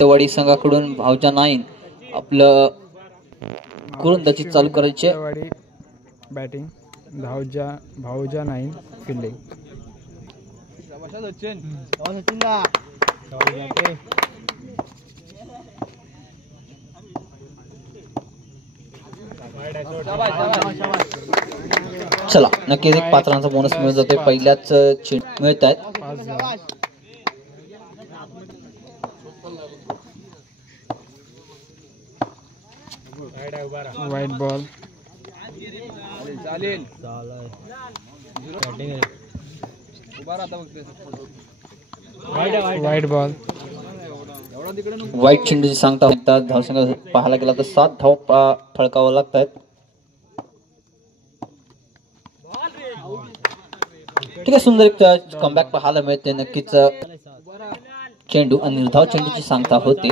दत्तवाडी संघाकडून भावजा नाईन आपलं गोलंदाजी चालू करायचे. बॅटिंग भावजा नाईन फिल्डिंग. चला नक्कीच एक 5 रनांचा बोनस मिळून जातोय. पहिल्याच चेंडू मिळत आहेत. वाईट बॉल. वाईट बॉल. वाईट चेंडूची सांगता होतात. धावसंख्या पाहायला गेला तर 7 धाव फळकावं लागतात. ठीक आहे, सुंदर एक कमबॅक पाहायला मिळते. नक्कीच चेंडू आणि निर्धाव चेंडूची सांगता होते.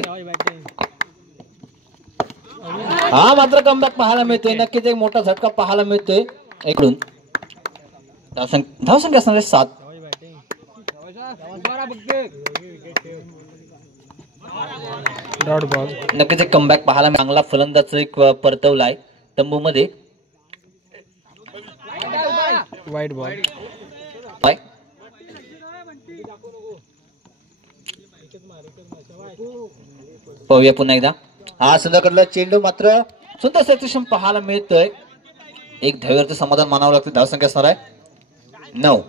हा मात्र कमबॅक पाहायला मिळते. नक्कीच एक मोठा झटका पाहायला मिळतोय इकडून. धावसंख्या असणारे 7. Dot ball. नक्कीच एक कमबॅक पाहायला चांगला फलंदाज एक परतवलाय तंबू मध्ये. वाईट बॉल. पाहूया पुन्हा एकदा. हा सुंदर चेंडू मात्र सुंदर सेक्शन पाहायला मिळतोय. एक धावेवरचं समाधान मानावं लागतं. धावसंख्या असणार आहे 9.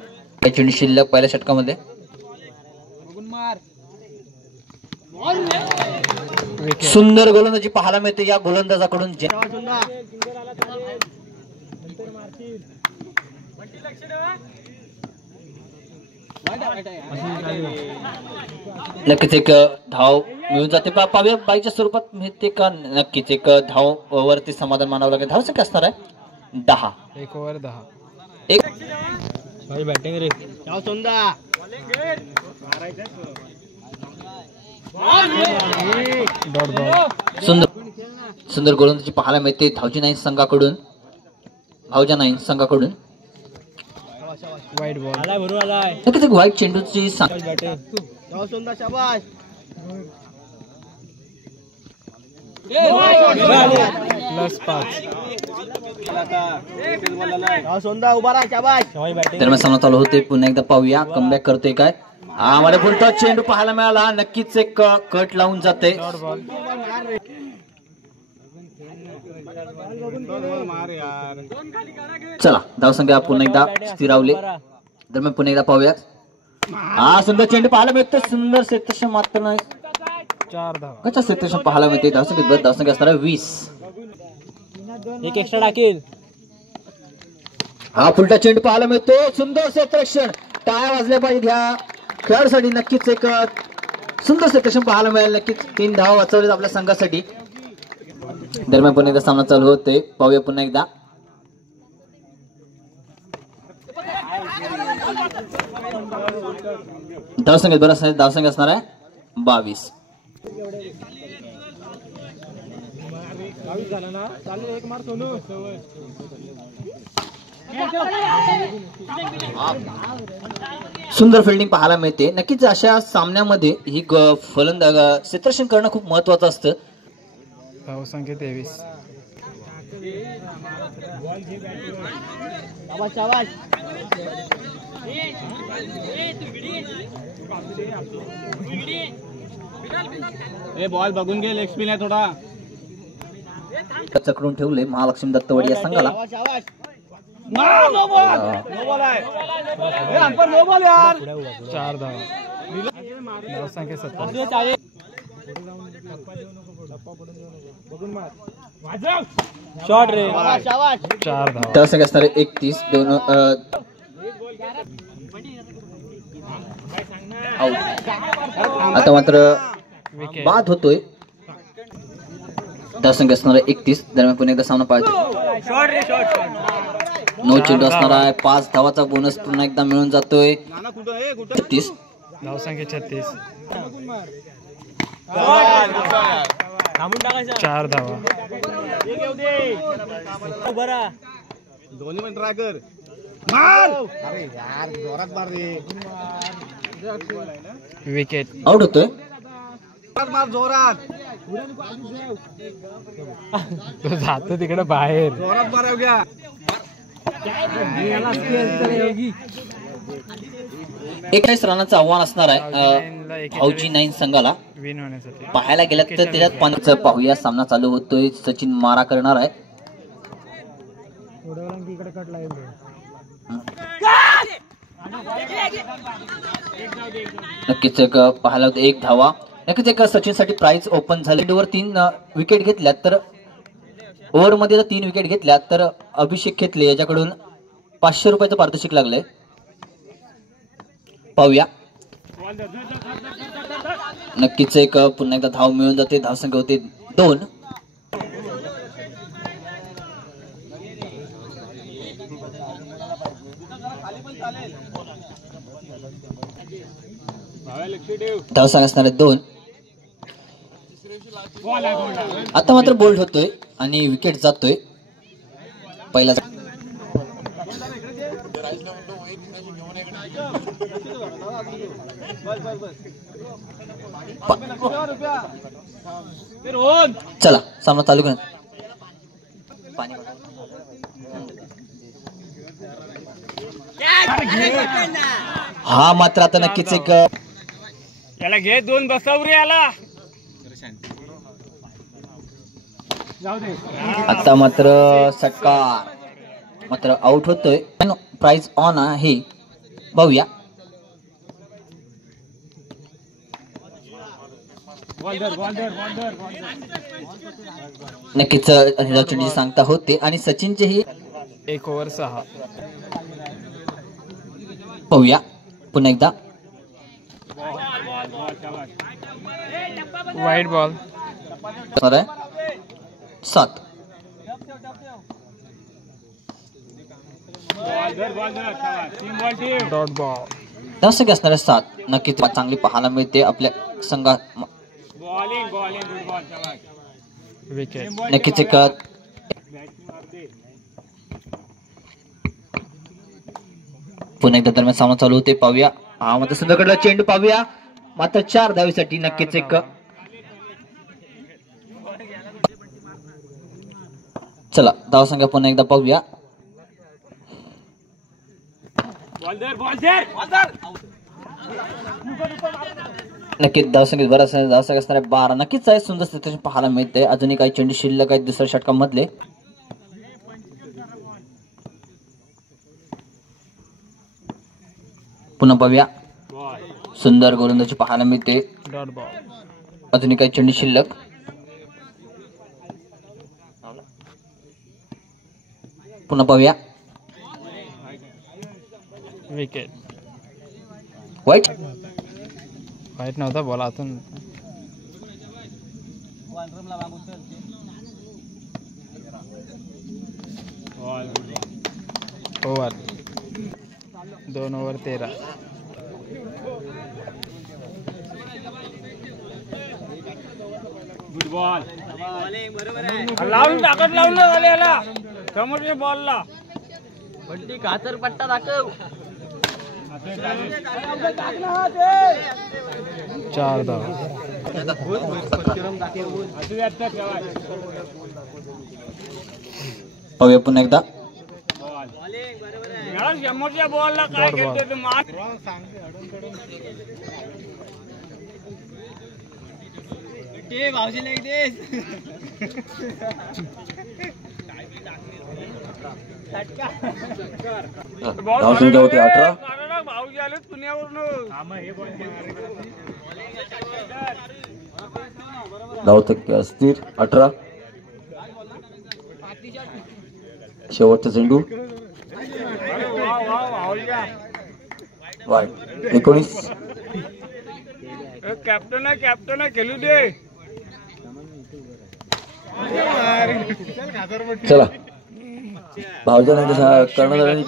चेंडू शिल्लक पहिल्या षटकामध्ये. सुंदर गोलंदाजी पाहायला मिळते या गोलंदाजाकडून. नक्कीच एक धाव मिळून जाते. पाहूया बाईच्या स्वरूपात मिळते का. नक्कीच एक धाव वरती समाधान मानावं लागेल. धावसंख्या असणार आहे 10. 1 ओव्हर 10. बॅटिंग रे. Dot ball. सुंदर गोलंदाजी पाहायला मिळते भावजा नाईन संघाकडून. वाईट बॉल. नक्कीच एक वाईट चेंडूची दरम्यान सामना चालू होते. पुन्हा एकदा पाहूया कमबॅक करतोय काय. हा मला पुढचा चेंडू पाहायला मिळाला. नक्कीच एक कट लावून जाते. चला धावसंख्या पुन्हा एकदा स्थिरावले. दरम्यान पुन्हा एकदा पाहूयात. हा सुंदर चेंडू पाहायला मिळतो. सुंदर क्षेत्रक्षण मात्र नाही. 4 धावा. कशा क्षेत्रक्षण पाहायला मिळते. धावसंख्या असणार 20. एक एक्स्ट्रा टाकेल. हा फुलटा चेंडू पाहायला मिळतो. सुंदर क्षेत्रक्षण. टाळ्या वाजल्या पाहिजे ह्या खेळाडूसाठी. नक्कीच एक सुंदर क्षेत्रक्षण पाहायला मिळेल. नक्कीच 3 धावा वाचवलेत आपल्या संघासाठी. दरम्यान पुन्हा एकदा सामना चालू होतोय. पाहूया पुन्हा एकदा. धावसंख्या असणार आहे 22. सुंदर फिल्डिंग पाहायला मिळते. नक्कीच अशा सामन्यामध्ये ही फलंदाज क्षेत्ररक्षण करणं खूप महत्वाचं असतं. धावसंख्या 23. बॉल बघून घे. लेग स्पिन आहे थोडा. चकडून ठेवले महालक्ष्मी दत्तवाडी या संघाला. 4 धावा. धावसंख्या 27. शॉट रे. 4 धावा. धावसंख्या असणार 31. आता मात्र बाद होतोय. धावसंख्या असणार 31. दरम्यान पुन्हा एकदा सामना पाहिजे. 9 चेंडू असणार आहे. 5 धावाचा बोनस पुन्हा एकदा मिळून जातोय. 36. धावसंख्या 36. 4 धावा. दोन्ही पण ट्राय कर. विकेट. आउट होतोय. जोरात तो जातो तिकडे बाहेर. जोरात मारा घ्या. एकाच रनाचं आव्हान असणार आहे भाऊजी 9 संघाला. विन होण्यासाठी पाहायला गेलं तर त्याच्यात पाण्याचं पाहूया. सामना चालू होतोय. सचिन मारा करणार आहे. नक्कीच एक पाहायला होतं 1 धावा. नक्कीच एक सचिनसाठी प्राइज ओपन झाले. वर 3 विकेट घेतल्यात तर ओव्हर मध्ये 3 विकेट घेतल्यात तर अभिषेक खेतले याच्याकडून 500 रुपयाचं पारितोषिक लागलंय. पाहूया. नक्कीच एक पुन्हा एकदा धाव मिळून जाते. धावसंख्या होते 2. धावसंख्या असणारे 2. आता मात्र बोल्ड होतोय आणि विकेट जातोय. पहिला चला सामना चालू कर. हा मात्र आता नक्कीच एक याला घे 2 बसव रे याला. आता मात्र षटकार मात्र आउट होतोय. प्राइज ऑन आहे. बघूया. नक्कीच चेंडूची सांगता होते आणि सचिनचेही 1 ओव्हर 6. पाहूया पुन्हा एकदा. वाईट बॉल. 7. Dot ball. धावसंख्या असणारे 7. नक्कीच चांगली पाहायला मिळते आपल्या संघात. विकेट. नक्कीच एक पुन्हा एकदा दरम्यान सामना चालू होते. पाहूया. हा मात्र सुंदरकडला चेंडू पाहूया. मात्र 4 धावेसाठी नक्कीच एक चला धावसंख्या पुन्हा एकदा पाहूया. नक्कीच धावसंख्या बराच धावसंख्या असणारे 12. नक्कीच आहे सुंदर सिच्युएशन पाहायला मिळते. अजूनही काही चेंडू शिल्लक आहेत दुसऱ्या षटकांमधले. पुन्हा पाहूया. सुंदर गोलंदाजी पाहायला मिळते. Dot ball. अजूनही काही चेंडू शिल्लक. पुन्हा पाहूया. विकेट. वाईट नव्हता बॉल आतून. Over 2 over 13. Good ball. लावून टाकत लावलं झाले याला समोरच्या बॉलला. पट्टी कातर पट्टा दाखव. 4 धावा. पाहूया पुन्हा एकदा. समोरच्या बॉलला काय करते भाऊजी नाही देस. धावसंख्या होती 18. भाऊजी आले पुण्यावरून. धावसंख्या अस्थिर 18. शेवटचा चेंडू वाईट 19. कॅप्टन खेळू दे. चला भाऊजाने कर्णधारांनी